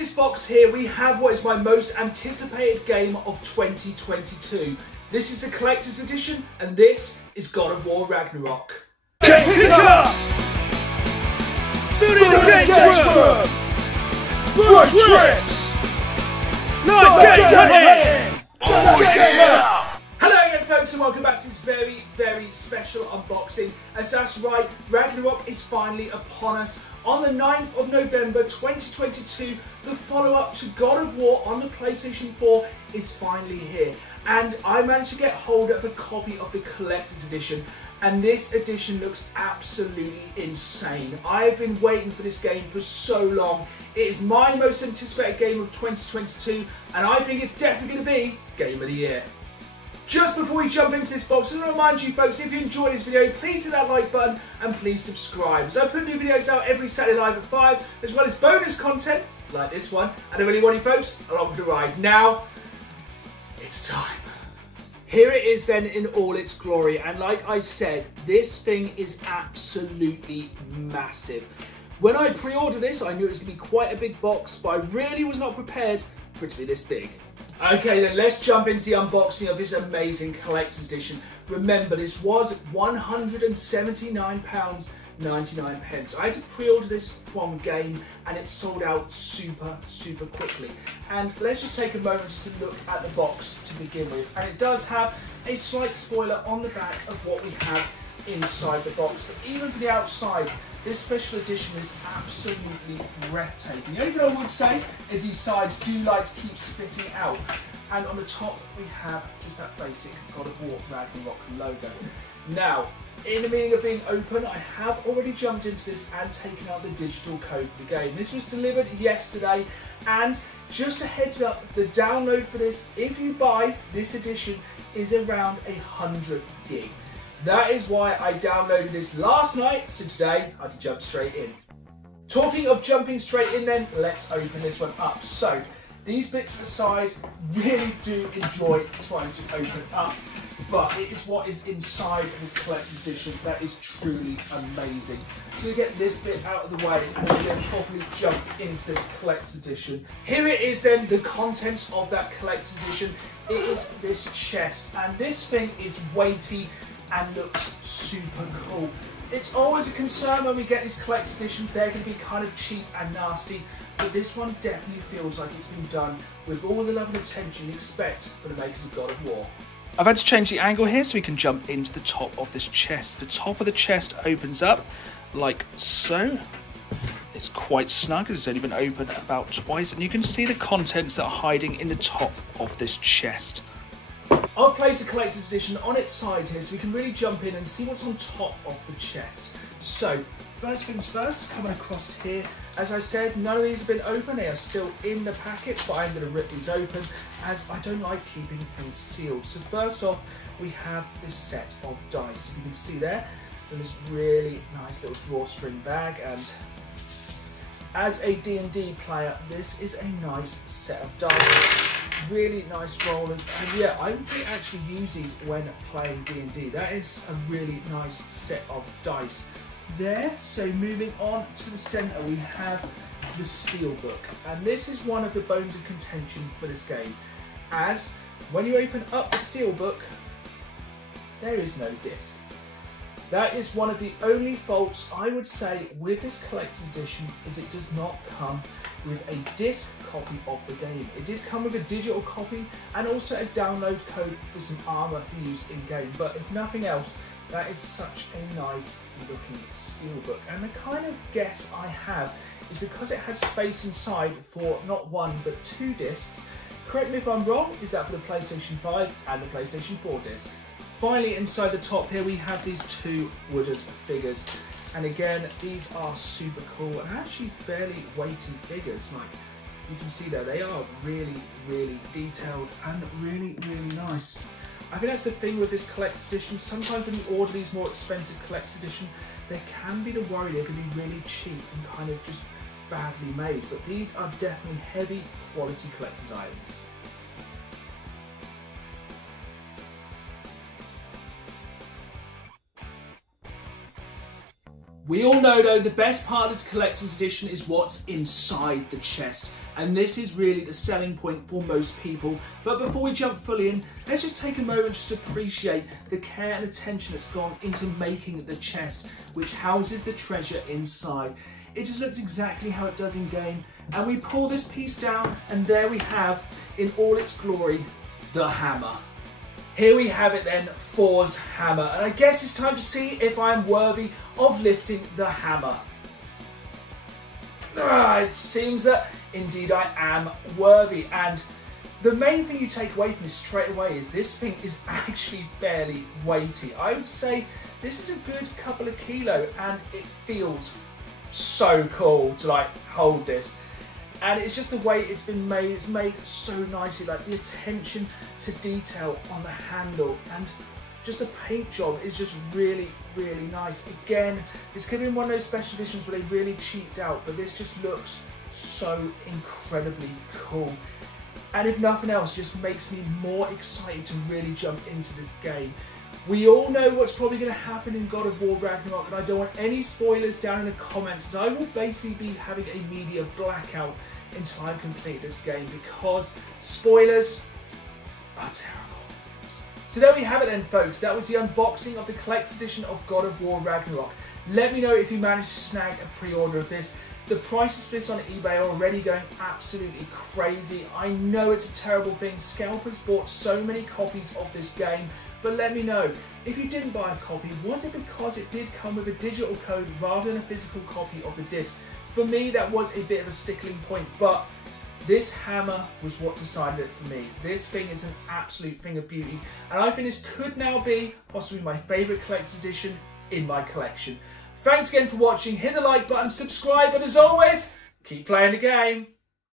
this box here, we have what is my most anticipated game of 2022. This is the Collector's Edition, and this is God of War Ragnarok. Kick us! Building the gates room! Rush tricks! Not get your hand! Hello again folks, and welcome back to this very, very special unboxing. As that's right, Ragnarok is finally upon us. On the 9th of November 2022, the follow-up to God of War on the PlayStation 4 is finally here. And I managed to get hold of a copy of the Collector's Edition, and this edition looks absolutely insane. I've been waiting for this game for so long. It is my most anticipated game of 2022, and I think it's definitely going to be Game of the Year. Just before we jump into this box, I want to remind you folks, if you enjoyed this video, please hit that like button and please subscribe. As I put new videos out every Saturday live at 5, as well as bonus content like this one. And I really want you folks along for the ride. Now, it's time. Here it is then in all its glory, and like I said, this thing is absolutely massive. When I pre-ordered this, I knew it was going to be quite a big box, but I really was not prepared for it to be this big. Okay then, let's jump into the unboxing of this amazing Collector's Edition. Remember, this was £179.99. I had to pre-order this from Game, and it sold out super quickly. And let's just take a moment just to look at the box to begin with. And it does have a slight spoiler on the back of what we have inside the box. But even for the outside, this special edition is absolutely breathtaking. The only thing I would say is these sides do like to keep spitting out. And on the top we have just that basic God of War Ragnarok logo. Now, in the meaning of being open, I have already jumped into this and taken out the digital code for the game. This was delivered yesterday, and just a heads up, the download for this, if you buy this edition, is around 100 gig. That is why I downloaded this last night, so today I can jump straight in. Talking of jumping straight in then, let's open this one up. So, these bits aside, really do enjoy trying to open up, but it is what is inside of this Collector's Edition that is truly amazing. So we get this bit out of the way and then properly jump into this Collector's Edition. Here it is then, the contents of that Collector's Edition. It is this chest, and this thing is weighty and looks super cool. It's always a concern when we get these Collector's Editions, they're going to be kind of cheap and nasty, but this one definitely feels like it's been done with all the love and attention you expect for the makers of God of War. I've had to change the angle here so we can jump into the top of this chest. The top of the chest opens up like so. It's quite snug, it's only been opened about twice, and you can see the contents that are hiding in the top of this chest. I'll place the Collector's Edition on its side here so we can really jump in and see what's on top of the chest. So, first things first, coming across here, as I said, none of these have been open, they are still in the packet, but I'm going to rip these open as I don't like keeping things sealed. So first off, we have this set of dice. If you can see there, in this really nice little drawstring bag, and as a D&D player, this is a nice set of dice. Really nice rollers, and yeah, I would actually use these when playing D&D. That is a really nice set of dice there. So moving on to the centre, we have the Steelbook, and this is one of the bones of contention for this game, as when you open up the Steelbook, there is no disc. That is one of the only faults I would say with this Collector's Edition, is it does not come with a disc copy of the game. It did come with a digital copy and also a download code for some armour for use in game, but if nothing else, that is such a nice looking Steelbook. And the kind of guess I have is because it has space inside for not one but two discs. Correct me if I'm wrong, is that for the PlayStation 5 and the PlayStation 4 disc? Finally, inside the top here we have these two wooden figures, and again these are super cool and actually fairly weighty figures. Like you can see there, they are really detailed and really nice. I think that's the thing with this Collector's Edition. Sometimes when you order these more expensive Collector's Edition, there can be the worry they're going to be really cheap and kind of just badly made, but these are definitely heavy quality collector's items. We all know though, the best part of this collector's edition is what's inside the chest. And this is really the selling point for most people. But before we jump fully in, let's just take a moment just to appreciate the care and attention that's gone into making the chest, which houses the treasure inside. It just looks exactly how it does in game. And we pull this piece down and there we have, in all its glory, the hammer. Here we have it then, Thor's hammer. And I guess it's time to see if I am worthy of lifting the hammer. It seems that indeed I am worthy. And the main thing you take away from this straight away is this thing is actually fairly weighty. I would say this is a good couple of kilo and it feels so cool to like hold this. And it's just the way it's been made. It's made so nicely, like the attention to detail on the handle and just the paint job is just really, really nice. Again, this could be one of those special editions where they really cheaped out, but this just looks so incredibly cool. And if nothing else, just makes me more excited to really jump into this game. We all know what's probably going to happen in God of War Ragnarok, and I don't want any spoilers down in the comments, as I will basically be having a media blackout until I complete this game, because spoilers are terrible. So there we have it then, folks. That was the unboxing of the collector's edition of God of War Ragnarok. Let me know if you managed to snag a pre-order of this. The prices for this on eBay are already going absolutely crazy. I know it's a terrible thing. Scalpers bought so many copies of this game. But let me know, if you didn't buy a copy, was it because it did come with a digital code rather than a physical copy of the disc? For me, that was a bit of a stickling point, but this hammer was what decided it for me. This thing is an absolute thing of beauty, and I think this could now be possibly my favourite collector's edition in my collection. Thanks again for watching, hit the like button, subscribe, and as always, keep playing the game.